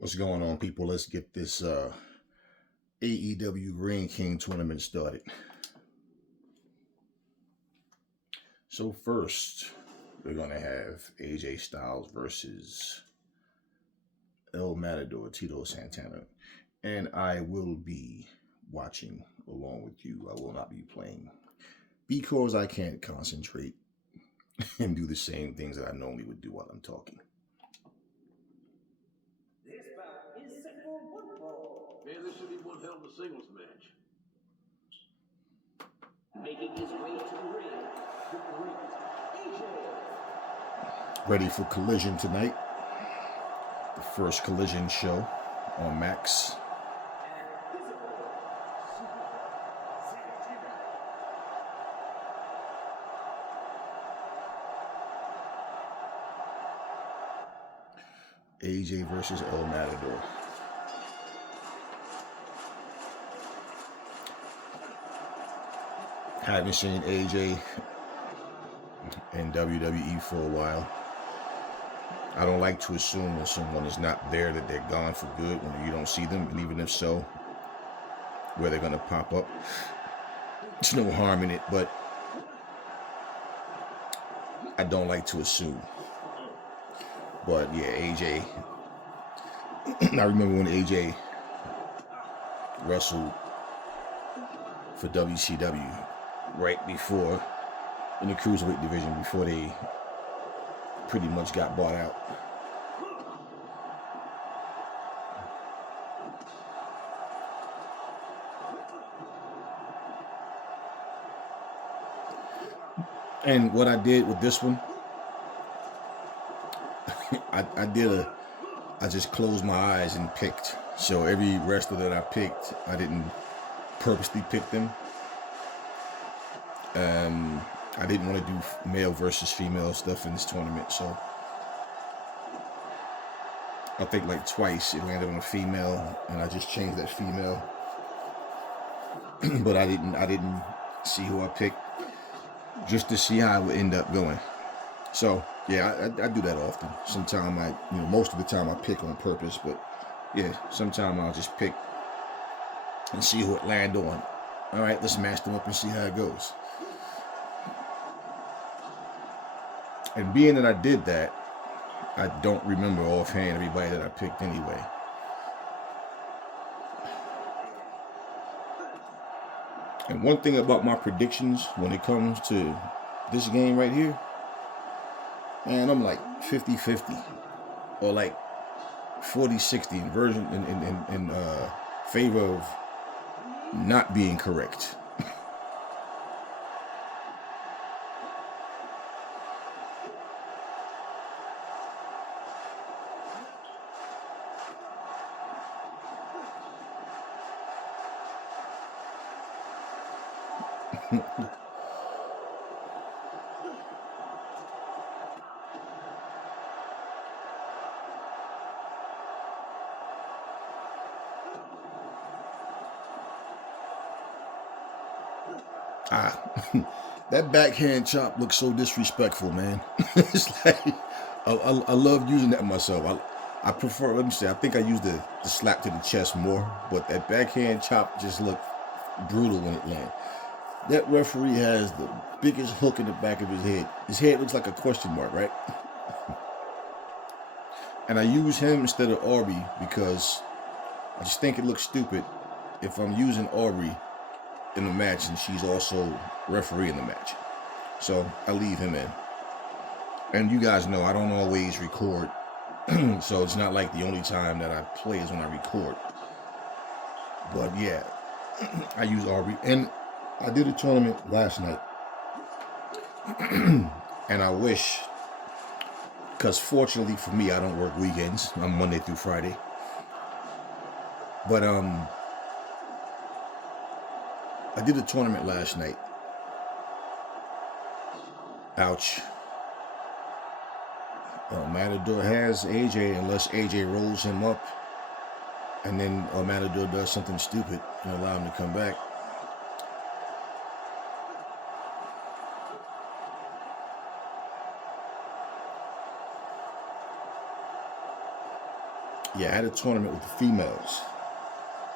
What's going on, people? Let's get this AEW Ring King tournament started. So first, we're going to have AJ Styles versus El Matador, Tito Santana. And I will be watching along with you. I will not be playing because I can't concentrate and do the same things that I normally would do while I'm talking. Man, this should be one hell of a singles match. Making his way to the ring, the great AJ. Ready for Collision tonight. The first Collision show on Max. AJ versus El Matador. Haven't seen AJ in WWE for a while. I don't like to assume when someone is not there that they're gone for good when you don't see them, and even if so, where they're going to pop up. There's no harm in it, but I don't like to assume. But yeah, AJ, I remember when AJ wrestled for WCW right before, in the Cruiserweight division, before they pretty much got bought out. And what I did with this one, I just closed my eyes and picked. So every wrestler that I picked, I didn't purposely pick them. I didn't want to do male versus female stuff in this tournament, so I think like twice it landed on a female, and I just changed that female. But I didn't see who I picked, just to see how it would end up going. So yeah, I do that often. Sometimes most of the time I pick on purpose, but yeah, sometimes I'll just pick and see who it land on. All right, let's match them up and see how it goes. And being that I did that, I don't remember offhand everybody that I picked anyway. And one thing about my predictions when it comes to this game right here, man, I'm like 50-50 or like 40-60 in favor of not being correct. That backhand chop looks so disrespectful, man. It's like I love using that myself. I prefer. Let me say. I think I use the slap to the chest more, but that backhand chop just looked brutal when it landed. That referee has the biggest hook in the back of his head. His head looks like a question mark, right? And I use him instead of Aubrey because I just think it looks stupid if I'm using Aubrey in the match and she's also referee in the match. So I leave him in. And you guys know I don't always record, so it's not like the only time that I play is when I record. But yeah, I use Aubrey. And I did a tournament last night. And I wish, because fortunately for me, I don't work weekends. I'm Monday through Friday. But I did a tournament last night. Ouch. Matador has AJ unless AJ rolls him up and then Matador does something stupid and allow him to come back. Yeah, I had a tournament with the females.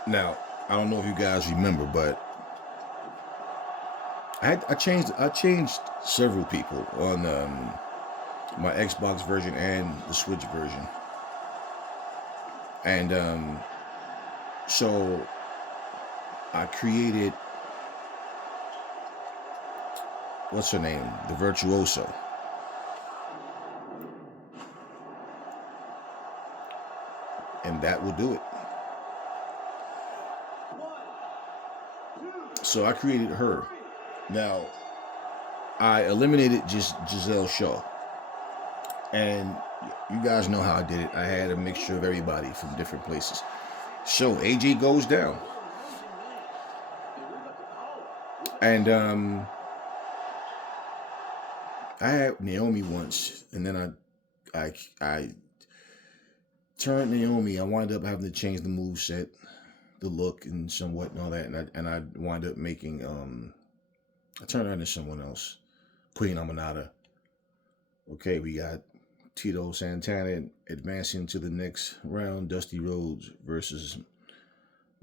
Now, I don't know if you guys remember, but I changed several people on my Xbox version and the Switch version, and so I created, what's her name, the Virtuoso, and that will do it. So I created her. Now I eliminated just Giselle Shaw, and you guys know how I did it. I had a mixture of everybody from different places. So AJ goes down, and I had Naomi once, and then I turned Naomi. I wound up having to change the move set, the look, and somewhat and all that, and I wound up making I turned her into someone else, Queen Amanada. Okay, we got Tito Santana advancing to the next round. Dusty Rhodes versus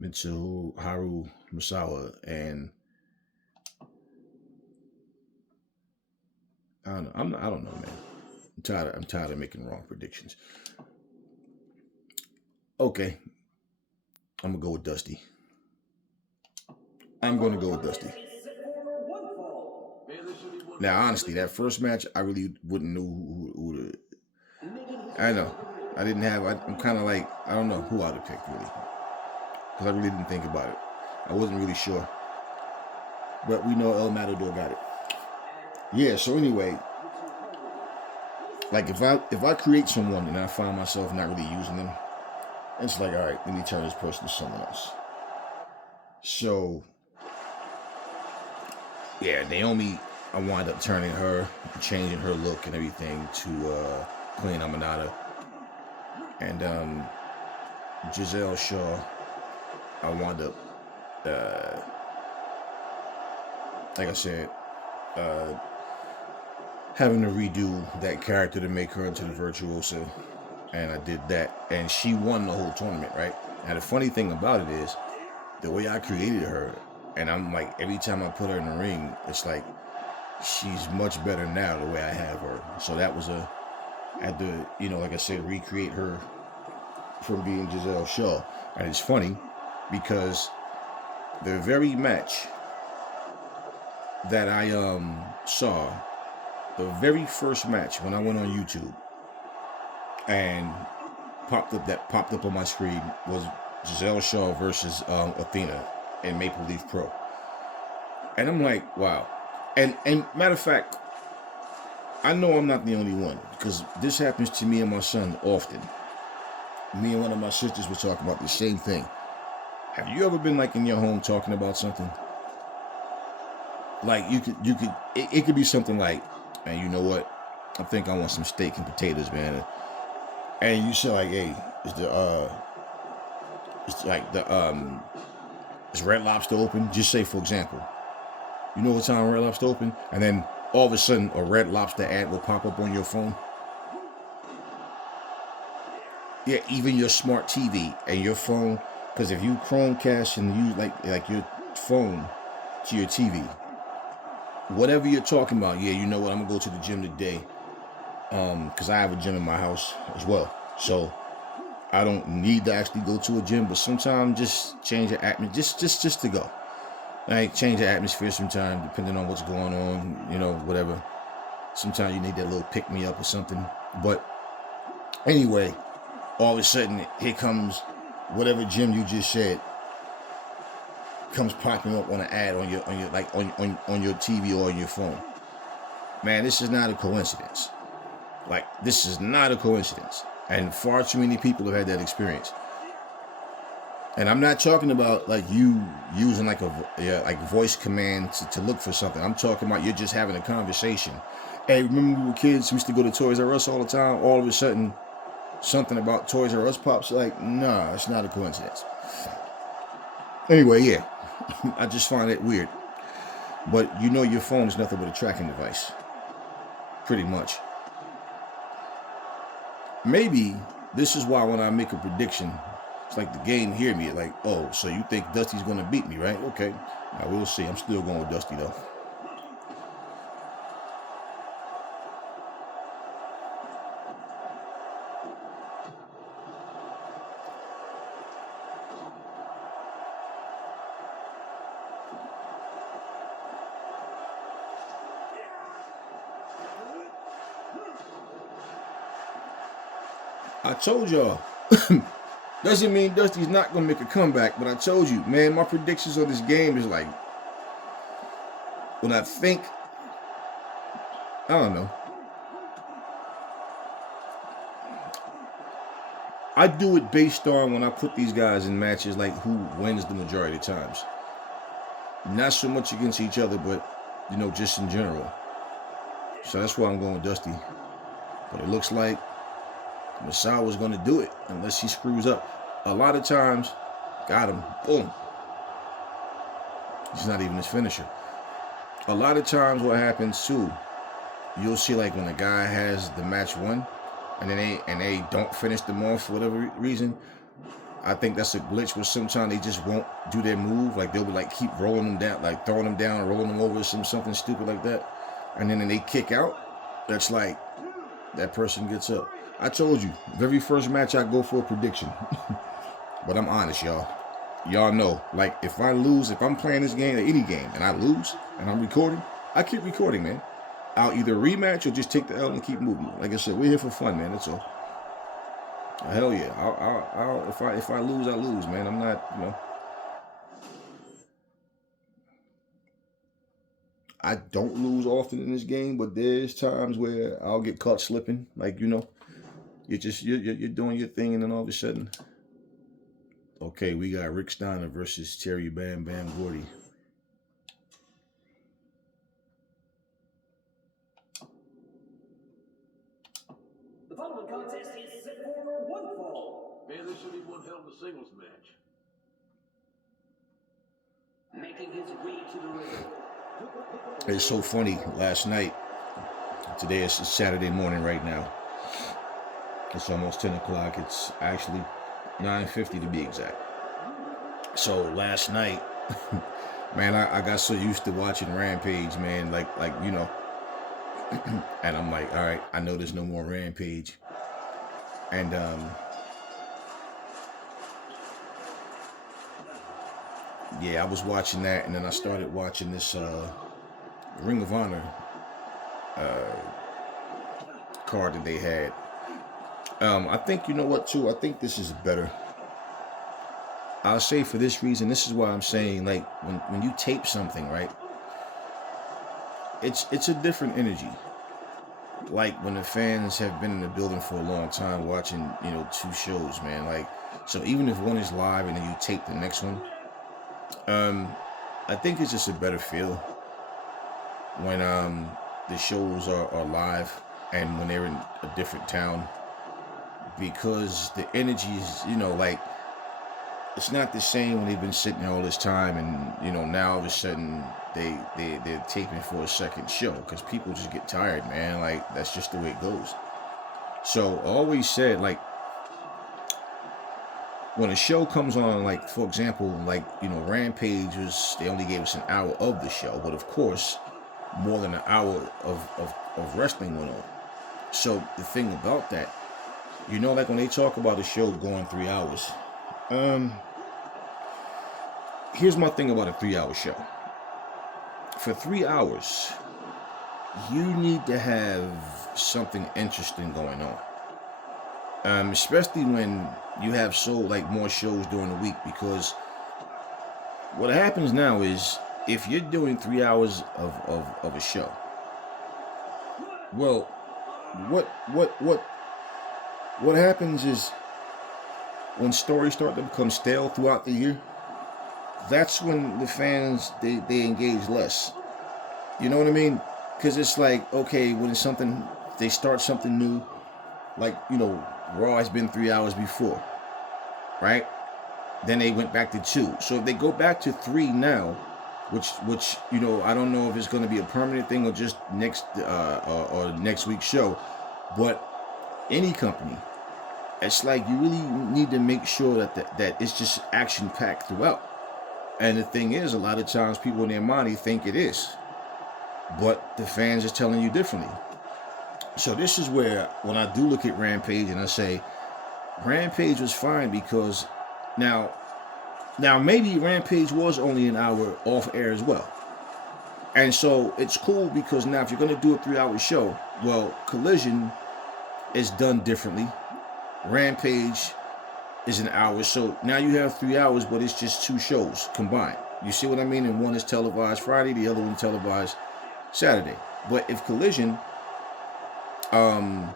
Mitsuharu Misawa, and I don't know. I don't know, man. I'm tired of making wrong predictions. Okay, I'm gonna go with Dusty. I'm gonna go with Dusty. Now, honestly, that first match, I really wouldn't know who to. I know. I didn't have. I'm kind of like, I don't know who I'd have picked, really, because I really didn't think about it. I wasn't really sure. But we know El Matador got it. Yeah. So anyway, like if I create someone and I find myself not really using them, it's like, all right, let me turn this person to someone else. So yeah, Naomi, I wind up turning her, changing her look and everything to Queen Amanada. And Giselle Shaw, I wound up, like I said, having to redo that character to make her into the Virtuoso. And I did that. And she won the whole tournament, right? Now, the funny thing about it is, the way I created her, and I'm like, every time I put her in the ring, it's like, she's much better now the way I have her. So that was I had to, like I said, recreate her from being Giselle Shaw. And it's funny because the very match that I saw, the very first match when I went on YouTube and popped up on my screen was Giselle Shaw versus Athena in Maple Leaf Pro. And I'm like, wow. And matter of fact, I know I'm not the only one, because this happens to me and my son often. Me and one of my sisters were talking about the same thing. Have you ever been like in your home talking about something? Like it could be something like, man, you know what? I think I want some steak and potatoes, man. And you say like, hey, is Red Lobster open? Just say, for example, you know what time Red Lobster open? And then all of a sudden a Red Lobster ad will pop up on your phone. Yeah, even your smart TV and your phone, because if you Chromecast and use like your phone to your TV, whatever you're talking about, yeah, you know what, I'm gonna go to the gym today, because I have a gym in my house as well, so I don't need to actually go to a gym, but sometimes just change the atmosphere, just to go, like change the atmosphere sometime, depending on what's going on, whatever. Sometimes you need that little pick me up or something. But anyway, all of a sudden, here comes whatever gym you just said comes popping up on an ad on your TV or on your phone. Man, this is not a coincidence. Like, this is not a coincidence. And far too many people have had that experience. And I'm not talking about like you using like voice command to look for something. I'm talking about you're just having a conversation. Hey, remember we were kids, we used to go to Toys R Us all the time. All of a sudden, something about Toys R Us pops. Like, nah, it's not a coincidence. Anyway, yeah, I just find it weird. But your phone is nothing but a tracking device. Pretty much. Maybe this is why when I make a prediction, it's like the game hear me. Like, oh, so you think Dusty's going to beat me, right? Okay. Now, we'll see. I'm still going with Dusty, though. I told y'all. Doesn't mean Dusty's not going to make a comeback, but I told you, man, my predictions on this game is like, when I think, I don't know. I do it based on when I put these guys in matches, like who wins the majority of times. Not so much against each other, but, you know, just in general. So that's why I'm going with Dusty. But it looks like Misawa's going to do it unless he screws up. A lot of times, got him, boom. He's not even his finisher. A lot of times what happens too, you'll see like when a guy has the match won and then they don't finish them off for whatever reason, I think that's a glitch where sometimes they just won't do their move. Like they'll be like keep rolling them down, like throwing them down, rolling them over, something stupid like that. And then they kick out, that's like that person gets up. I told you, very first match I go for a prediction. But I'm honest, y'all. Y'all know, like if I lose, if I'm playing this game or any game and I lose and I'm recording, I keep recording, man. I'll either rematch or just take the L and keep moving. Like I said, we're here for fun, man. That's all. Hell yeah. I'll if I lose, I lose, man. I'm not, you know. I don't lose often in this game, but there's times where I'll get caught slipping. Like, you know, you're doing your thing, and then all of a sudden, okay, we got Rick Steiner versus Terry Bam Bam Gordy. The following contest is set for one fall. Man, this should be one hell of a singles match. Making his way to the ring. It's so funny. Last night, today is Saturday morning right now. It's almost 10 o'clock. It's actually 9:50 to be exact. So last night, man, I got so used to watching Rampage, man, like you know, and I'm like, all right, I know there's no more Rampage, and yeah, I was watching that, and then I started watching this Ring of Honor card that they had. I think, you know what, too? I think this is better. I'll say for this reason, this is why I'm saying, like, when you tape something, right, it's a different energy. Like, when the fans have been in the building for a long time watching, you know, two shows, man. Like, so even if one is live and then you tape the next one, I think it's just a better feel when the shows are live and when they're in a different town. Because the energy is, you know, like, it's not the same when they've been sitting there all this time and, you know, now all of a sudden they're taping for a second show because people just get tired, man. Like, that's just the way it goes. So I always said, like, when a show comes on, like, for example, like, you know, Rampage they only gave us an hour of the show, but of course, more than an hour of wrestling went on. So the thing about that, you know, like when they talk about a show going 3 hours, here's my thing about a 3-hour show. For 3 hours, you need to have something interesting going on. Especially when you have more shows during the week, because what happens now is if you're doing 3 hours of a show, well, what happens is when stories start to become stale throughout the year, that's when the fans they engage less. You know what I mean? Because it's like, okay, when it's something, they start something new, like, you know, Raw has been 3 hours before, right? Then they went back to 2. So if they go back to 3 now, which you know, I don't know if it's going to be a permanent thing or just next or next week's show, but any company, it's like you really need to make sure that it's just action packed throughout. And the thing is, a lot of times people in their mind they think it is, but the fans is telling you differently. So this is where when I do look at Rampage and I say Rampage was fine because now maybe Rampage was only an hour off air as well. And so it's cool because now if you're going to do a 3-hour show, well, Collision is done differently. Rampage is an hour. So now you have 3 hours, but it's just 2 shows combined. You see what I mean? And one is televised Friday, the other one televised Saturday. But if Collision, but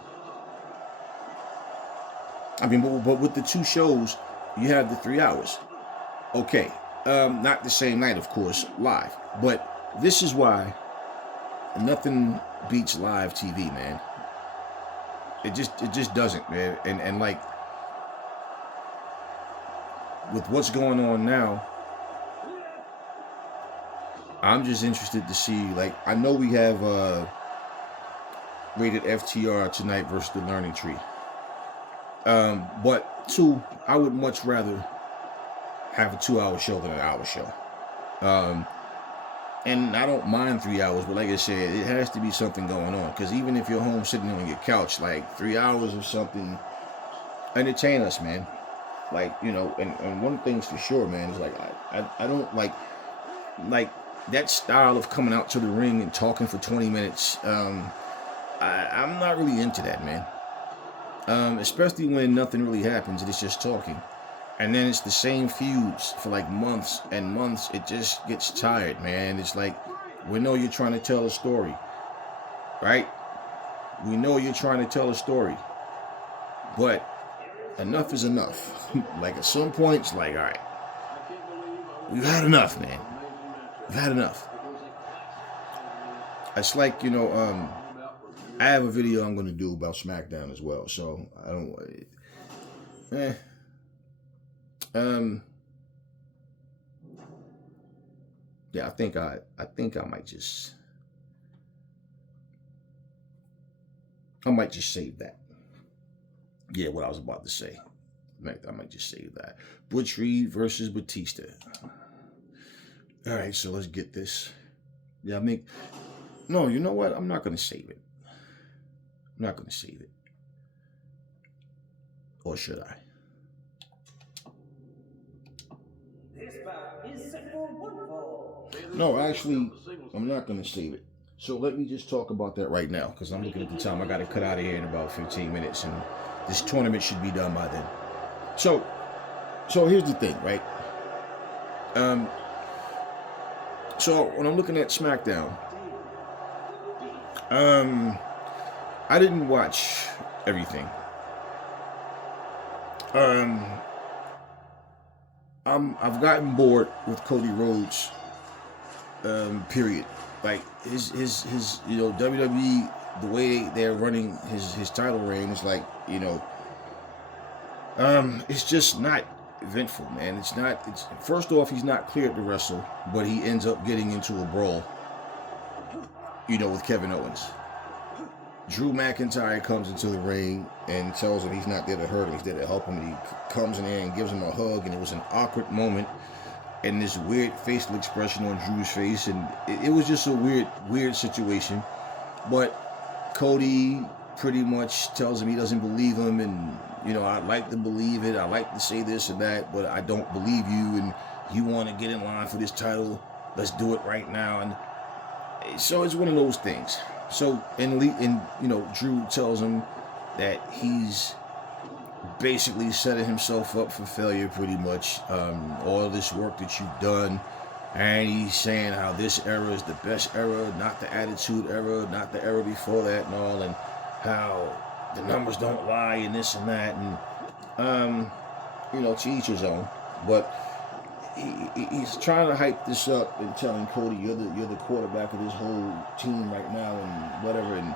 with the 2 shows, you have the 3 hours. Okay. Not the same night, of course, live. But this is why nothing beats live TV, man. It just doesn't, man. And like with what's going on now, I'm just interested to see. Like, I know we have rated FTR tonight versus the Learning Tree. But 2, I would much rather have a 2-hour show than an hour show. And I don't mind 3 hours, but like I said, it has to be something going on. Because even if you're home sitting on your couch, like 3 hours of something, entertain us, man. Like, you know, and one thing's for sure, man, is like I don't like that style of coming out to the ring and talking for 20 minutes. I'm not really into that, man. Especially when nothing really happens and it's just talking. And then it's the same feuds for like months and months. It just gets tired, man. It's like, we know you're trying to tell a story, right? We know you're trying to tell a story, but enough is enough. Like at some point, it's like, all right, we've had enough, man. We've had enough. It's like, you know, I have a video I'm going to do about SmackDown as well, so I don't. Yeah, I think I might just save that. Yeah, what I was about to say. I might just save that. Butch Reed versus Batista. All right, so let's get this. Yeah, no, you know what? I'm not going to save it. I'm not going to save it. Or should I? No, actually, I'm not going to save it. So let me just talk about that right now, because I'm looking at the time. I got to cut out of here in about 15 minutes, and this tournament should be done by then. So here's the thing, right? So when I'm looking at SmackDown, I didn't watch everything. I've gotten bored with Cody Rhodes. Period. Like his you know, WWE, the way they're running his title reign is like, you know, it's just not eventful, man. It's first off, he's not cleared to wrestle, but he ends up getting into a brawl, you know, with Kevin Owens. Drew McIntyre comes into the ring and tells him he's not there to hurt him, he's there to help him. And he comes in there and gives him a hug, and it was an awkward moment. And this weird facial expression on Drew's face, and it was just a weird situation. But Cody pretty much tells him he doesn't believe him, and, you know, I'd like to believe it, I like to say this and that, but I don't believe you, and you want to get in line for this title, let's do it right now. And so it's one of those things. So, and you know, Drew tells him that he's basically setting himself up for failure pretty much. All this work that you've done, and he's saying how this era is the best era, not the Attitude Era, not the era before that and all, and how the numbers don't lie and this and that, and you know, to each his own. But he's trying to hype this up and telling Cody, you're the quarterback of this whole team right now and whatever, and,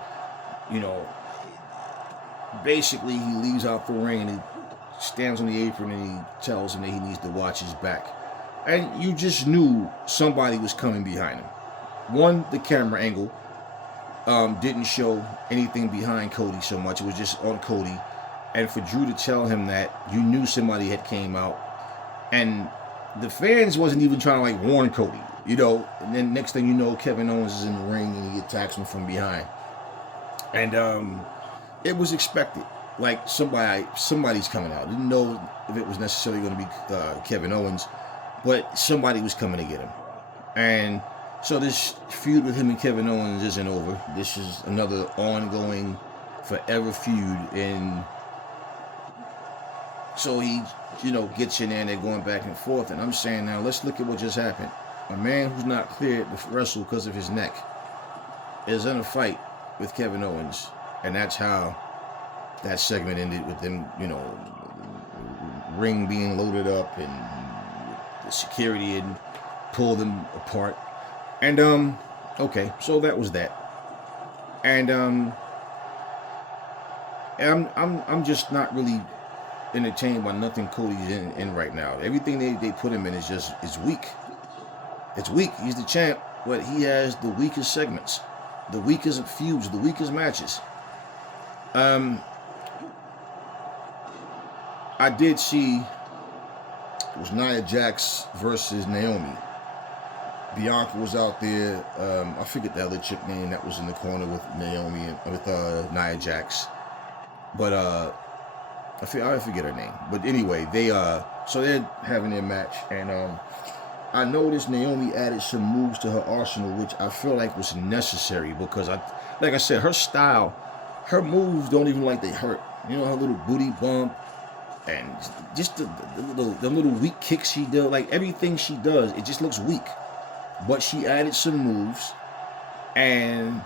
you know, basically he leaves out the ring and he stands on the apron and he tells him that he needs to watch his back. And you just knew somebody was coming behind him. One, the camera angle didn't show anything behind Cody so much. It was just on Cody. and for Drew to tell him that you knew somebody had came out, and the fans wasn't even trying to like warn Cody, you know. And then next thing you know, Kevin Owens is in the ring and he attacks him from behind, and it was expected. Like somebody's coming out. Didn't know if it was necessarily going to be Kevin Owens, but somebody was coming to get him. And so this feud with him and Kevin Owens isn't over. This is another ongoing, forever feud. And so he, you know, gets in there and they're going back and forth. And I'm saying, now let's look at what just happened. A man who's not cleared to wrestle because of his neck is in a fight with Kevin Owens. And that's how that segment ended, with them, you know, ring being loaded up and the security and pull them apart. And okay, so that was that. And I'm just not really entertained by nothing Cody's in right now. Everything they put him in is weak. It's weak. He's the champ, but he has the weakest segments, the weakest feuds, the weakest matches. I did see it was Nia Jax versus Naomi. Bianca was out there. I forget the other chick name that was in the corner with Naomi and with Nia Jax, but I forget her name. But anyway, so they're having their match, and I noticed Naomi added some moves to her arsenal, which I feel like was necessary because like I said, her style, her moves don't even like they hurt. You know, her little booty bump. And just the little weak kicks she does, like everything she does, it just looks weak. But she added some moves, and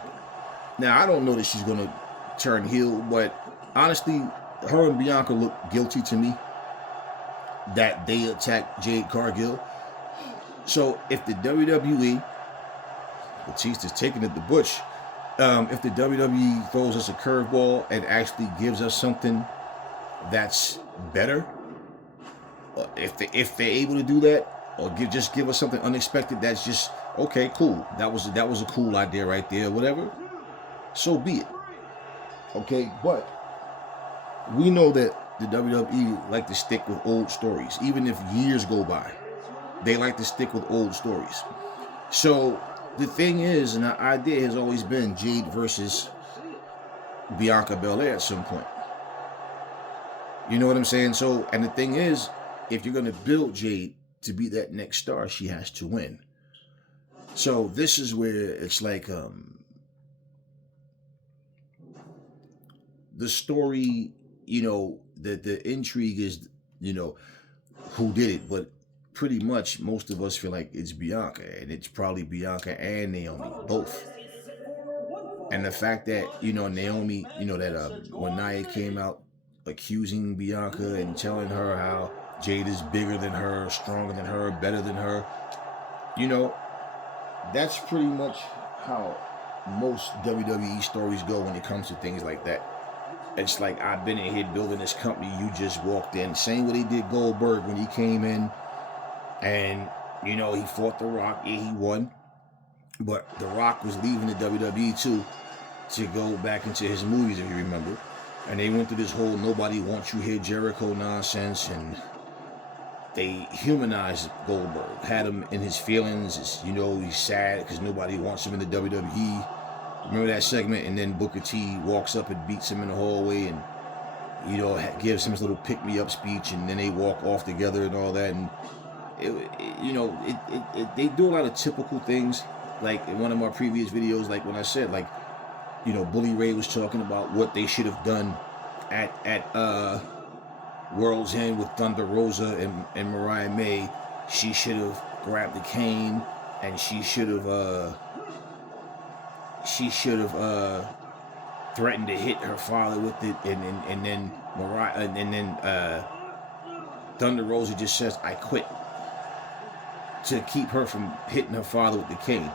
now I don't know that she's gonna turn heel, but honestly, her and Bianca look guilty to me that they attacked Jade Cargill. So if the WWE, Batista's taking it to Butch, if the WWE throws us a curveball and actually gives us something that's better, if they're able to do that, or just give us something unexpected that's just okay, cool. That was a cool idea right there, whatever. So be it. Okay, but we know that the WWE like to stick with old stories, even if years go by. They like to stick with old stories. So the thing is, and the idea has always been Jade versus Bianca Belair at some point. You know what I'm saying? So, and the thing is, if you're going to build Jade to be that next star, she has to win. So this is where it's like the story, you know, the intrigue is, you know, who did it, but pretty much most of us feel like it's Bianca, and it's probably Bianca and Naomi both. And the fact that, you know, Naomi, you know, that when Nia came out accusing Bianca and telling her how Jade is bigger than her, stronger than her, better than her, you know, that's pretty much how most WWE stories go when it comes to things like that. It's like, I've been in here building this company, you just walked in. Same way they did Goldberg when he came in and, you know, he fought The Rock. Yeah, he won. But The Rock was leaving the WWE too to go back into his movies, if you remember. And they went through this whole nobody wants you here Jericho nonsense, and they humanized Goldberg, had him in his feelings. You know, he's sad because nobody wants him in the WWE. Remember that segment? And then Booker T walks up and beats him in the hallway and, you know, gives him his little pick-me-up speech, and then they walk off together and all that. And, they do a lot of typical things. Like in one of my previous videos, like when I said, like, you know, Bully Ray was talking about what they should have done at World's End with Thunder Rosa and Mariah May. She should have grabbed the cane, and she should have threatened to hit her father with it, and then Mariah and then Thunder Rosa just says, "I quit," to keep her from hitting her father with the cane.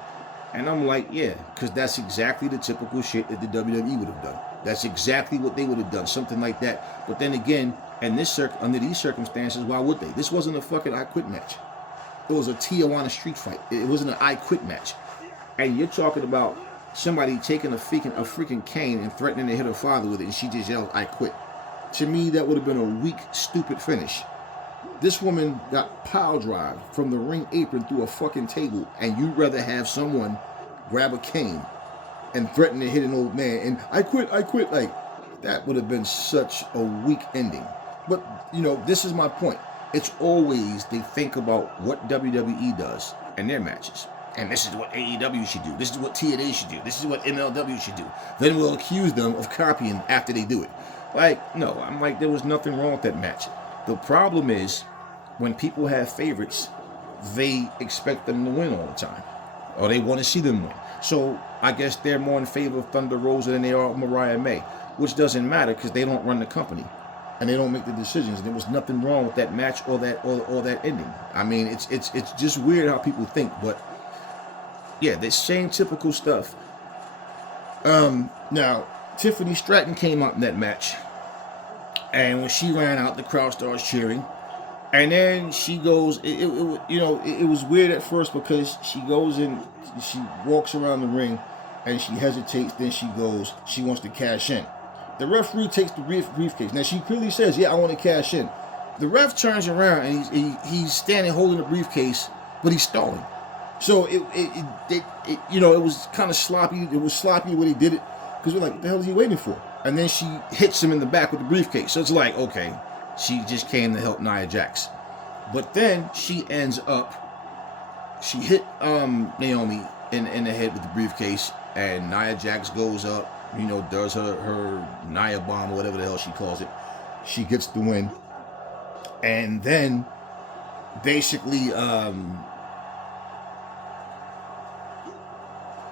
And I'm like, yeah, because that's exactly the typical shit that the WWE would have done. That's exactly what they would have done, something like that. But then again, under these circumstances, why would they? This wasn't a fucking I Quit match. It was a Tijuana street fight. It wasn't an I Quit match. And you're talking about somebody taking a freaking cane and threatening to hit her father with it, and she just yells, "I quit." To me, that would have been a weak, stupid finish. This woman got pile drive from the ring apron through a fucking table, and you'd rather have someone grab a cane and threaten to hit an old man and I quit. Like, that would have been such a weak ending. But, you know, this is my point. It's always they think about what WWE does in their matches. And this is what AEW should do. This is what TNA should do. This is what MLW should do. Then we'll accuse them of copying after they do it. Like, no, I'm like, there was nothing wrong with that match. The problem is when people have favorites, they expect them to win all the time. Or they want to see them win. So I guess they're more in favor of Thunder Rosa than they are of Mariah May. Which doesn't matter because they don't run the company. And they don't make the decisions. And there was nothing wrong with that match or that ending. I mean, it's just weird how people think, but yeah, the same typical stuff. Now, Tiffany Straton came out in that match. And when she ran out, the crowd starts cheering. And then she goes, it was weird at first because she goes in, she walks around the ring and she hesitates. Then she goes, she wants to cash in. The referee takes the briefcase. Now, she clearly says, yeah, I want to cash in. The ref turns around and he's standing holding the briefcase, but he's stalling. So, it was kind of sloppy. It was sloppy the way they did it because we're like, what the hell is he waiting for? And then she hits him in the back with the briefcase. So, it's like, okay, she just came to help Nia Jax. But then she ends up, she hit Naomi in the head with the briefcase, and Nia Jax goes up, does her Nia bomb or whatever the hell she calls it. She gets the win. And then basically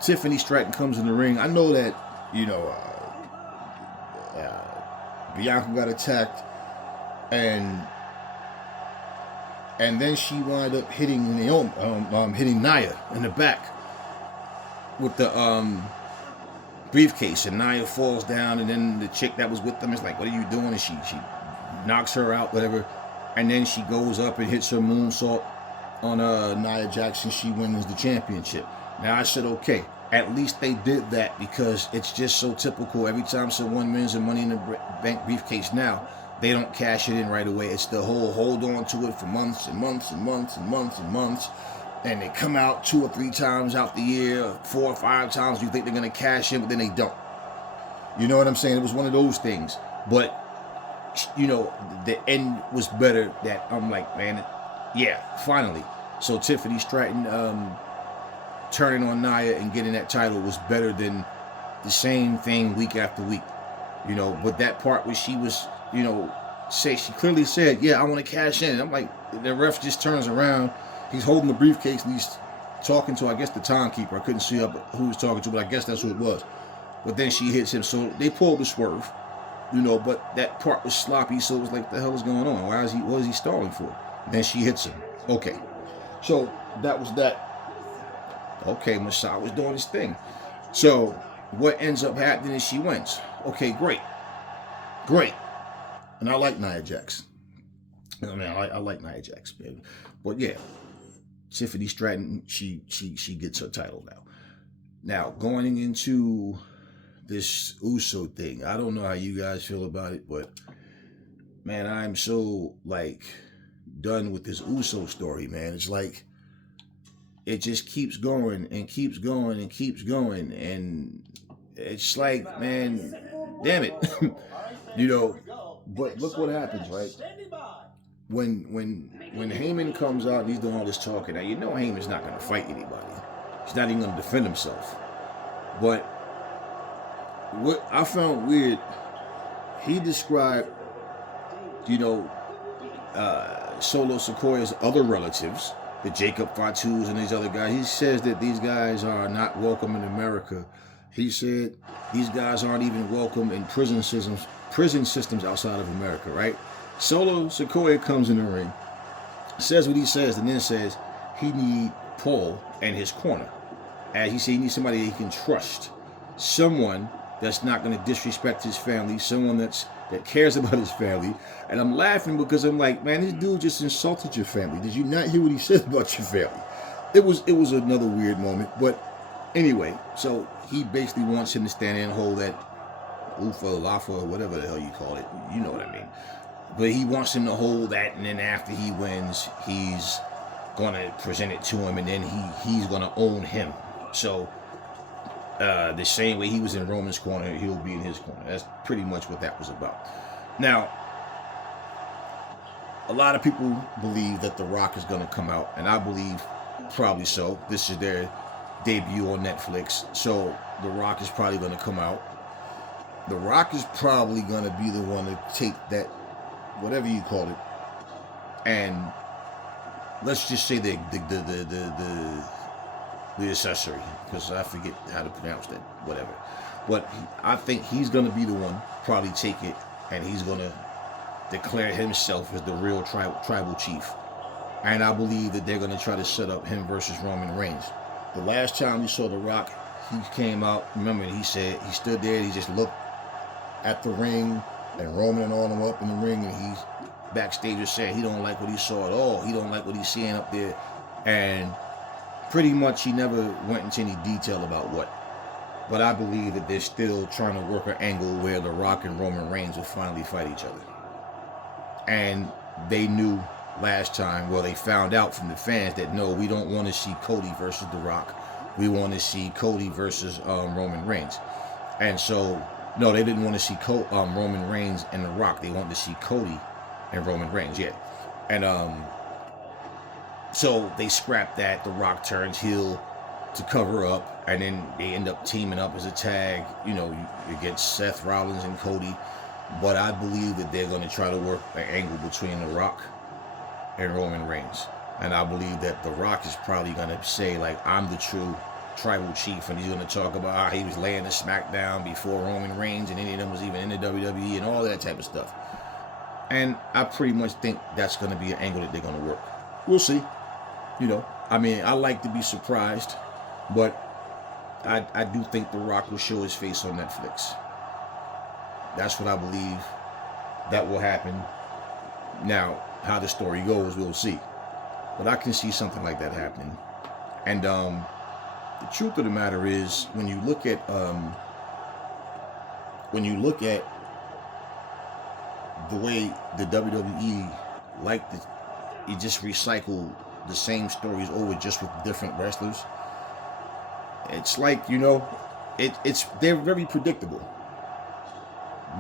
Tiffany Stratton comes in the ring. I know that, Bianca got attacked and then she wound up hitting Naomi, hitting Nia in the back with the briefcase, and Nia falls down, and then the chick that was with them is like, what are you doing? And she knocks her out, whatever, and then she goes up and hits her moonsault on Nia Jax, and she wins the championship. Now I said, okay, at least they did that because it's just so typical. Every time someone wins a Money in the Bank briefcase now, they don't cash it in right away. It's the whole hold on to it for months and months and months and months and months. And they come out 2 or 3 times out the year, 4 or 5 times. You think they're going to cash in, but then they don't. You know what I'm saying? It was one of those things. But, the end was better that I'm like, man, yeah, finally. So Tiffany Stratton turning on Nia and getting that title was better than the same thing week after week. But that part where she was, she clearly said, yeah, I want to cash in. I'm like, the ref just turns around. He's holding the briefcase and he's talking to, I guess, the timekeeper. I couldn't see who he was talking to, but I guess that's who it was. But then she hits him. So they pulled the swerve, but that part was sloppy. So it was like, what the hell is going on? What is he stalling for? Then she hits him. Okay. So that was that. Okay, Masai was doing his thing. So what ends up happening is she wins. Okay, great. And I like Nia Jax. I like Nia Jax, baby. But yeah, Tiffany Stratton, she gets her title now. Now, going into this Uso thing, I don't know how you guys feel about it, but man, I'm so done with this Uso story, man. It's like it just keeps going and keeps going and keeps going, and it's like, man, damn it. But look what happens, right? When Heyman comes out and he's doing all this talking, now Heyman's not going to fight anybody. He's not even going to defend himself. But what I found weird, he described, Solo Sikoa's other relatives, the Jacob Fatus and these other guys. He says that these guys are not welcome in America. He said these guys aren't even welcome in prison systems outside of America, right? Solo Sikoa comes in the ring, says what he says, and then says he need Paul in his corner. As he said, he needs somebody that he can trust. Someone that's not going to disrespect his family, someone that cares about his family. And I'm laughing because I'm like, man, this dude just insulted your family. Did you not hear what he said about your family? It was another weird moment. But anyway, so he basically wants him to stand there and hold that Ufa, Lafa, whatever the hell you call it. You know what I mean. But he wants him to hold that, and then after he wins, he's gonna present it to him, and then he's gonna own him. So the same way he was in Roman's corner, he'll be in his corner. That's pretty much what that was about. Now, a lot of people believe that The Rock is gonna come out, and I believe probably so. This is their debut on Netflix, so The Rock is probably gonna come out. The Rock is probably gonna be the one to take that, whatever you call it, and let's just say the accessory, because I forget how to pronounce that, whatever. But I think he's gonna be the one, probably take it, and he's gonna declare himself as the real tribal chief. And I believe that they're gonna try to set up him versus Roman Reigns. The last time we saw The Rock, he came out, remember, he said, he stood there, he just looked at the ring, and Roman and all them up in the ring, and he backstage was saying he don't like what he saw at all. He don't like what he's seeing up there. And pretty much he never went into any detail about what. But I believe that they're still trying to work an angle where The Rock and Roman Reigns will finally fight each other. And they knew last time, well, they found out from the fans that no, we don't want to see Cody versus The Rock. We want to see Cody versus Roman Reigns. And so, no, they didn't want to see Roman Reigns and The Rock. They wanted to see Cody and Roman Reigns, yeah. And so they scrapped that. The Rock turns heel to cover up, and then they end up teaming up as a tag, you know, against Seth Rollins and Cody. But I believe that they're going to try to work an angle between The Rock and Roman Reigns. And I believe that The Rock is probably going to say, like, I'm the true tribal chief, and he's going to talk about how he was laying the SmackDown before Roman Reigns and any of them was even in the WWE and all that type of stuff. And I pretty much think that's going to be an angle that they're going to work. We'll see. You know, I mean, I like to be surprised, but I do think The Rock will show his face on Netflix. That's what I believe that will happen. Now, how the story goes, we'll see. But I can see something like that happening. And the truth of the matter is, when you look at the way the WWE like to, you just recycle the same stories over just with different wrestlers. It's like, you know, they're very predictable.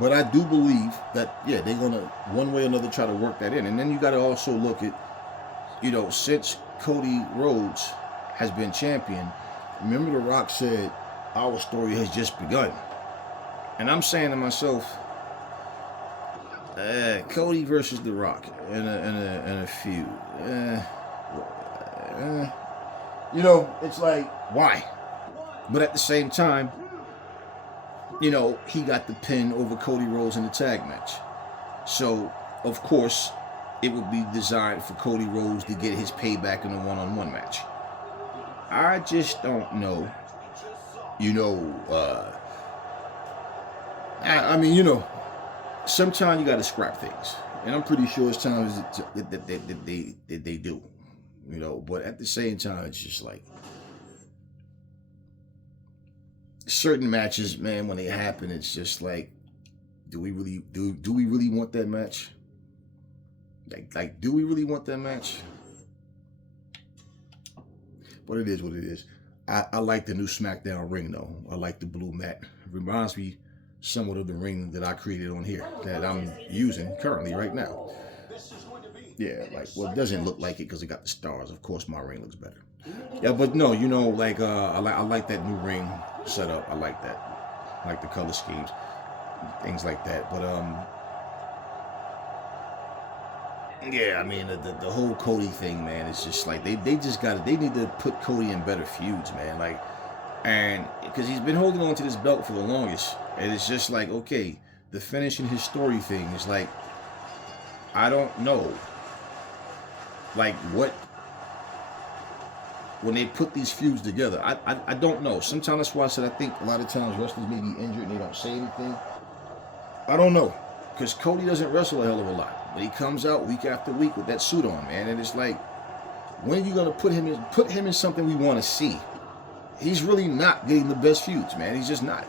But I do believe that, yeah, they're gonna one way or another try to work that in. And then you got to also look at, you know, since Cody Rhodes has been champion, remember The Rock said our story has just begun. And I'm saying to myself, Cody versus The Rock in a feud. You know, it's like, why? But at the same time, you know, he got the pin over Cody Rhodes in the tag match. So, of course, it would be designed for Cody Rhodes to get his payback in a one-on-one match. I just don't know. You know, I mean, you know, sometimes you got to scrap things. And I'm pretty sure it's times that they do. You know, but at the same time, it's just like, certain matches, man, when they happen, it's just like, do we really want that match? Like, do we really want that match? But it is what it is. I like the new SmackDown ring, though. I like the blue mat. It reminds me somewhat of the ring that I created on here that I'm using currently right now. Yeah, like, well, it doesn't look like it because it got the stars. Of course, my ring looks better. Yeah, but no, you know, like, I like that new ring setup. I like that. I like the color schemes, things like that. But yeah, I mean, the whole Cody thing, man, it's just like they need to put Cody in better feuds, man. Like, and because he's been holding on to this belt for the longest, and it's just like, okay, the finishing his story thing is like, I don't know, like, what, when they put these feuds together, I don't know. Sometimes that's why I said I think a lot of times wrestlers may be injured and they don't say anything. I don't know, because Cody doesn't wrestle a hell of a lot, but he comes out week after week with that suit on, man, and it's like, when are you gonna put him in something we want to see? He's really not getting the best feuds, man. He's just not.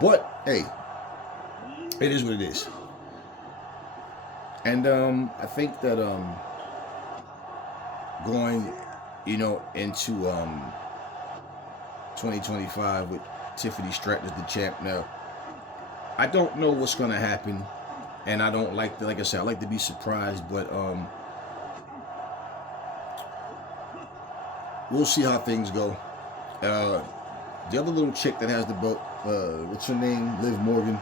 But hey, It is what it is. And I think that going, into 2025 with Tiffany Straton as the champ now, I don't know what's gonna happen, and I don't like I said, I like to be surprised, but we'll see how things go. The other little chick that has the belt, what's her name? Liv Morgan.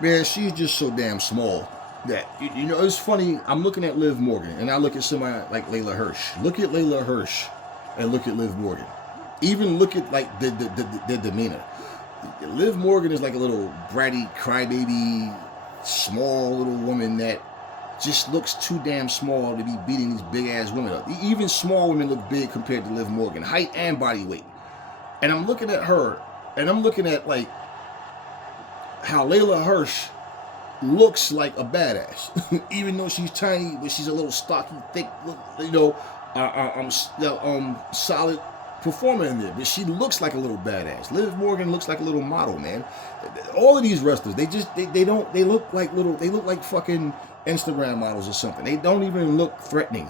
Man, she's just so damn small that, it's funny. I'm looking at Liv Morgan, and I look at somebody like Layla Hirsch. Look at Layla Hirsch, and look at Liv Morgan. Even look at, like, the demeanor. Liv Morgan is like a little bratty, crybaby, small little woman that just looks too damn small to be beating these big-ass women up. Even small women look big compared to Liv Morgan, height and body weight. And I'm looking at her, and I'm looking at, like, how Layla Hirsch looks like a badass. Even though she's tiny, but she's a little stocky, thick, solid performer in there. But she looks like a little badass. Liv Morgan looks like a little model, man. All of these wrestlers, they look like fucking Instagram models or something. They don't even look threatening.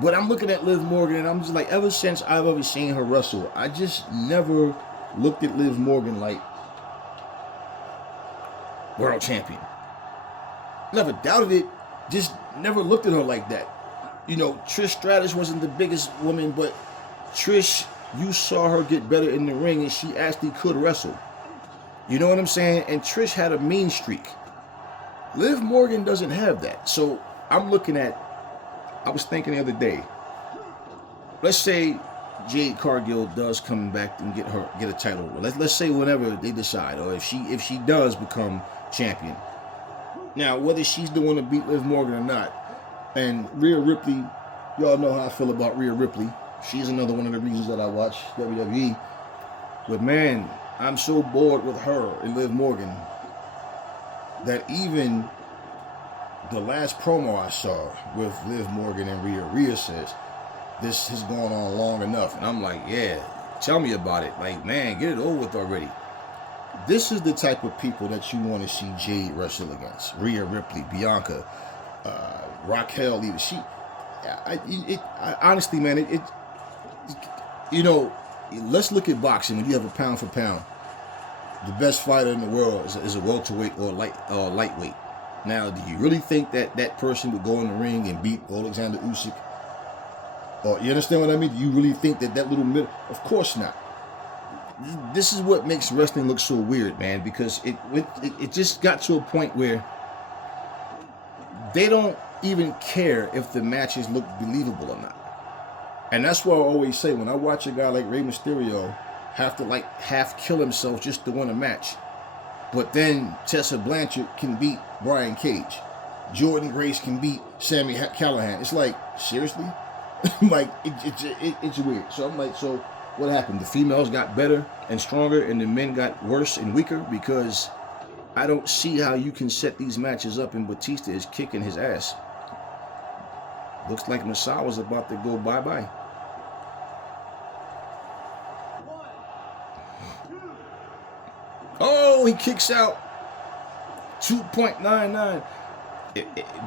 But I'm looking at Liv Morgan, and I'm just like, ever since I've ever seen her wrestle, I just never looked at Liv Morgan like world champion. Never doubted it, just never looked at her like that. Trish Stratus wasn't the biggest woman, but Trish, you saw her get better in the ring, and she actually could wrestle. You know what I'm saying? And Trish had a mean streak. Liv Morgan doesn't have that. So I'm looking at, I was thinking the other day, let's say Jade Cargill does come back and get a title. Let's say whenever they decide, or if she does become champion. Now, whether she's the one to beat Liv Morgan or not, and Rhea Ripley, y'all know how I feel about Rhea Ripley. She's another one of the reasons that I watch WWE. But man, I'm so bored with her and Liv Morgan that even the last promo I saw with Liv Morgan and Rhea says, this has gone on long enough. And I'm like, yeah, tell me about it. Like, man, get it over with already. This is the type of people that you want to see Jade wrestle against. Rhea Ripley, Bianca, Raquel, even honestly, man, let's look at boxing. When you have a pound for pound, the best fighter in the world is a welterweight or lightweight. Now, do you really think that person would go in the ring and beat Alexander Usyk? Or you understand what I mean? Do you really think that little middle? Of course not. This is what makes wrestling look so weird, man, because it just got to a point where they don't even care if the matches look believable or not. And that's why I always say, when I watch a guy like Rey Mysterio have to half kill himself just to win a match, but then Tessa Blanchard can beat Brian Cage, Jordan Grace can beat Sami Callihan. It's like, seriously? Like, it's weird. So I'm like, so what happened? The females got better and stronger, and the men got worse and weaker? Because I don't see how you can set these matches up and Batista is kicking his ass. Looks like Masai was about to go bye-bye. Oh, he kicks out. 2.99.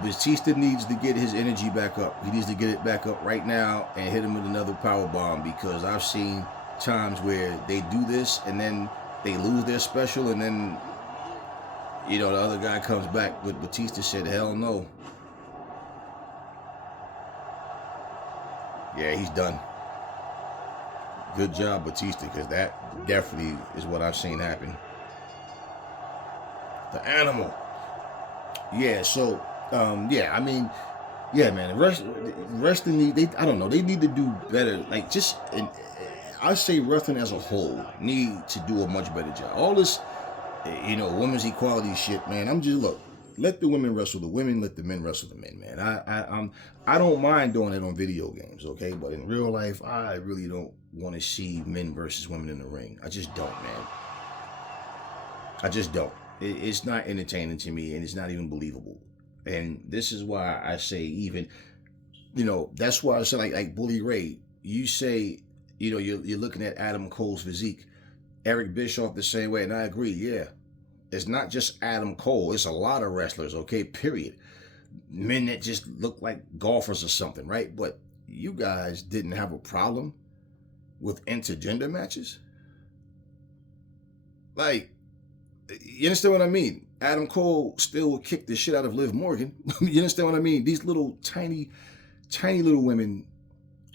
Batista needs to get his energy back up. He needs to get it back up right now and hit him with another power bomb, because I've seen times where they do this and then they lose their special, and then the other guy comes back, but Batista said, hell no. Yeah, he's done. Good job, Batista, because that definitely is what I've seen happen. The animal. Yeah, so, man, wrestling, I don't know, they need to do better. Like, I say wrestling as a whole need to do a much better job. All this, women's equality shit, man, look, let the women wrestle the women, let the men wrestle the men, man. I don't mind doing it on video games, okay? But in real life, I really don't want to see men versus women in the ring. I just don't, man. I just don't. It's not entertaining to me, and it's not even believable. And this is why I say, even, that's why I say, like Bully Ray, you say, you're looking at Adam Cole's physique. Eric Bischoff the same way, and I agree, yeah. It's not just Adam Cole. It's a lot of wrestlers, okay, period. Men that just look like golfers or something, right? But you guys didn't have a problem with intergender matches? Like, you understand what I mean? Adam Cole still would kick the shit out of Liv Morgan. You understand what I mean? These little tiny little women.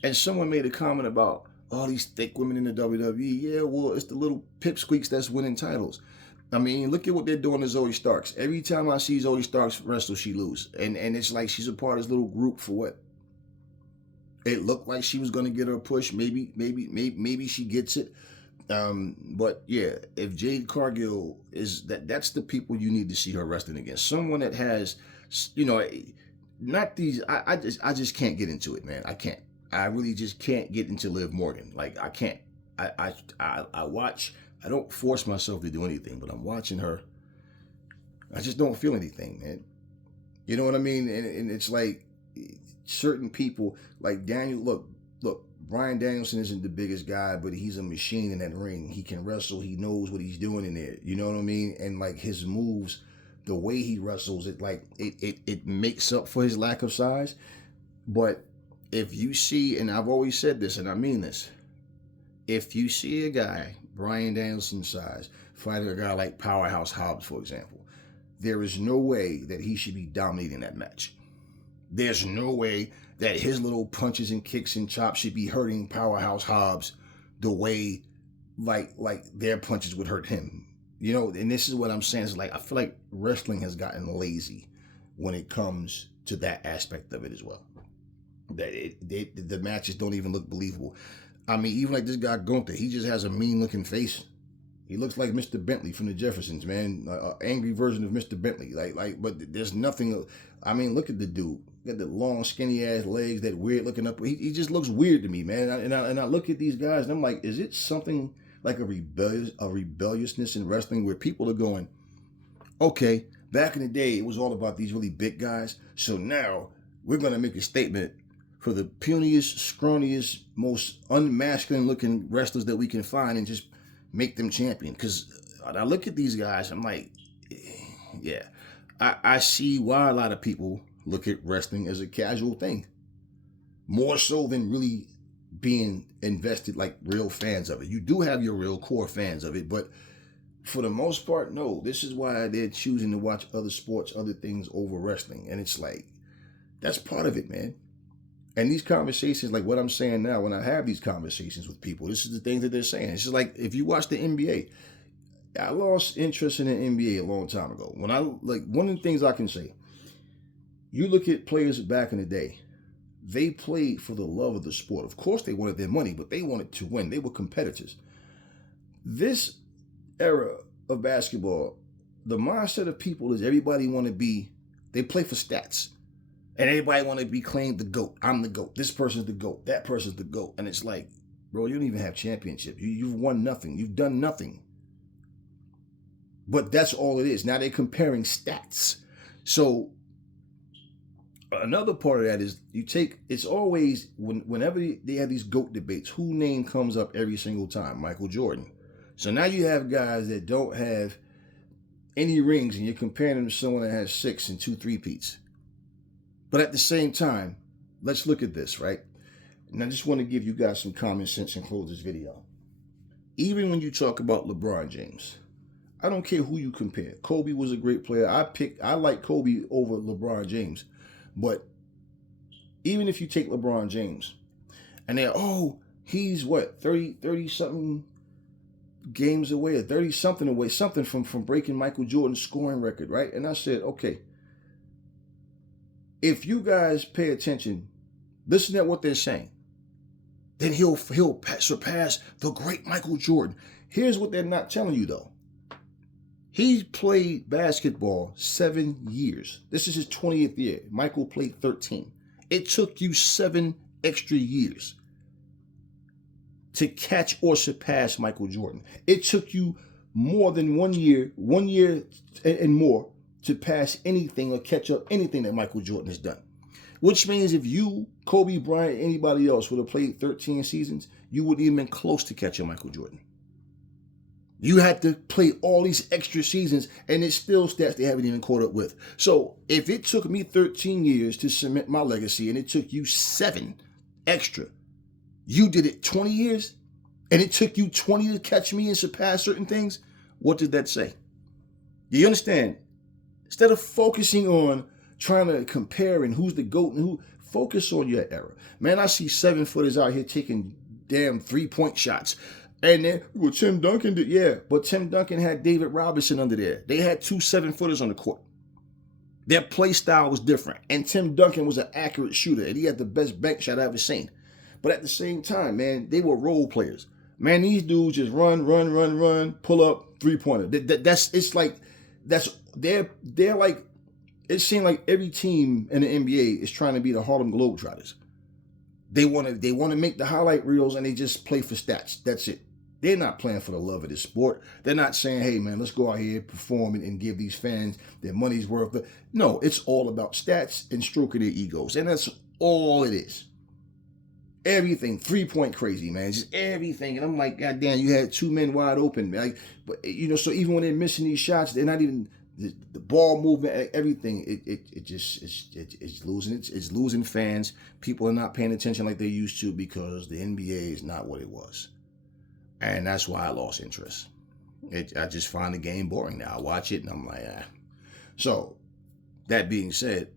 And someone made a comment about all these thick women in the WWE. Yeah, well, it's the little pipsqueaks that's winning titles. I mean, look at what they're doing to Zoe Starks. Every time I see Zoe Starks wrestle, she lose. And it's like she's a part of this little group for what? It looked like she was going to get her a push. Maybe she gets it. But yeah, if Jade Cargill is that's the people you need to see her wrestling against. Someone that has, not these. I just can't get into it, man. I can't. I really just can't get into Liv Morgan. Like, I can't. I watch. I don't force myself to do anything, but I'm watching her. I just don't feel anything, man. You know what I mean? And it's like certain people, like Daniel. Look. Bryan Danielson isn't the biggest guy, but he's a machine in that ring. He can wrestle. He knows what he's doing in there. You know what I mean? And like his moves, the way he wrestles, it makes up for his lack of size. But if you see, and I've always said this, and I mean this, if you see a guy, Bryan Danielson's size, fighting a guy like Powerhouse Hobbs, for example, there is no way that he should be dominating that match. There's no way that his little punches and kicks and chops should be hurting Powerhouse Hobbs the way like their punches would hurt him. You know, and this is what I'm saying. It's like, I feel like wrestling has gotten lazy when it comes to that aspect of it as well. That the matches don't even look believable. I mean, even like this guy Gunther, he just has a mean looking face. He looks like Mr. Bentley from the Jeffersons, man. An angry version of Mr. Bentley. But there's nothing. I mean, look at the dude. Got the long, skinny ass legs, that weird looking up. He just looks weird to me, man. And I look at these guys and I'm like, is it something like a rebelliousness in wrestling where people are going, okay, back in the day it was all about these really big guys, so now we're gonna make a statement for the puniest, scrawniest, most unmasculine looking wrestlers that we can find and just make them champion. Because I look at these guys, I'm like, yeah, I see why a lot of people look at wrestling as a casual thing, more so than really being invested like real fans of it. You do have your real core fans of it, but for the most part, no. This is why they're choosing to watch other sports, other things over wrestling. And it's like, that's part of it, man. And these conversations, like what I'm saying now, when I have these conversations with people, this is the thing that they're saying. It's just like, if you watch the NBA, I lost interest in the NBA a long time ago. One of the things I can say, you look at players back in the day, they played for the love of the sport. Of course they wanted their money, but they wanted to win. They were competitors. This era of basketball, the mindset of people is everybody want to be, they play for stats. And everybody want to be claimed the GOAT. I'm the GOAT. This person's the GOAT. That person's the GOAT. And it's like, bro, you don't even have championships. You've won nothing. You've done nothing. But that's all it is. Now they're comparing stats. So another part of that is it's always, whenever they have these GOAT debates, who name comes up every single time? Michael Jordan. So now you have guys that don't have any rings and you're comparing them to someone that has 6 and 2 3-peats. But at the same time, let's look at this, right? And I just want to give you guys some common sense and close this video. Even when you talk about LeBron James, I don't care who you compare. Kobe was a great player. I like Kobe over LeBron James. But even if you take LeBron James and they're, he's what, 30-something games away, or 30-something away, something from breaking Michael Jordan's scoring record, right? And I said, okay, if you guys pay attention, listen to what they're saying, then he'll surpass the great Michael Jordan. Here's what they're not telling you, though. He played basketball 7 years. This is his 20th year. Michael played 13. It took you 7 extra years to catch or surpass Michael Jordan. It took you more than 1 year and more to pass anything or catch up anything that Michael Jordan has done. Which means if you, Kobe Bryant, anybody else would have played 13 seasons, you wouldn't even been close to catching Michael Jordan. You had to play all these extra seasons, and it's still stats they haven't even caught up with. So if it took me 13 years to cement my legacy and it took you 7 extra, you did it 20 years, and it took you 20 to catch me and surpass certain things, what did that say? Do you understand? Instead of focusing on trying to compare and who's the GOAT and who, focus on your era. Man, I see 7-footers out here taking damn 3-point shots. And then, well, Tim Duncan did, yeah, but Tim Duncan had David Robinson under there. They had 2 7-footers on the court. Their play style was different. And Tim Duncan was an accurate shooter, and he had the best bank shot I've ever seen. But at the same time, man, they were role players. Man, these dudes just run, pull up, 3-pointer. They're like, it seemed like every team in the NBA is trying to be the Harlem Globetrotters. They want to make the highlight reels, and they just play for stats. That's it. They're not playing for the love of this sport. They're not saying, hey, man, let's go out here, perform, and give these fans their money's worth. No, it's all about stats and stroking their egos. And that's all it is. Everything, 3-point crazy, man. Just everything. And I'm like, God damn, you had 2 men wide open, man. But, so even when they're missing these shots, they're not even, the ball movement, everything, it's losing fans. People are not paying attention like they used to because the NBA is not what it was. And that's why I lost interest. I just find the game boring now. I watch it and I'm like, ah. So, that being said,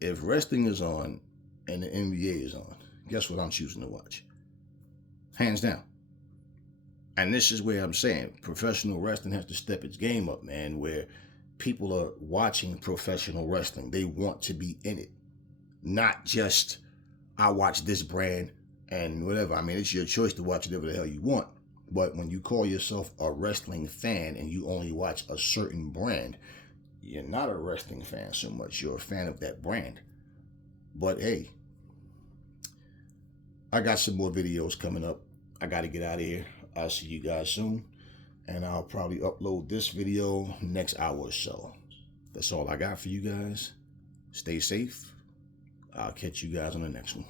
if wrestling is on and the NBA is on, guess what I'm choosing to watch? Hands down. And this is where I'm saying professional wrestling has to step its game up, man, where people are watching professional wrestling. They want to be in it. Not just, I watch this brand and whatever. I mean, it's your choice to watch whatever the hell you want. But when you call yourself a wrestling fan and you only watch a certain brand, you're not a wrestling fan so much. You're a fan of that brand. But hey, I got some more videos coming up. I got to get out of here. I'll see you guys soon. And I'll probably upload this video next hour or so. That's all I got for you guys. Stay safe. I'll catch you guys on the next one.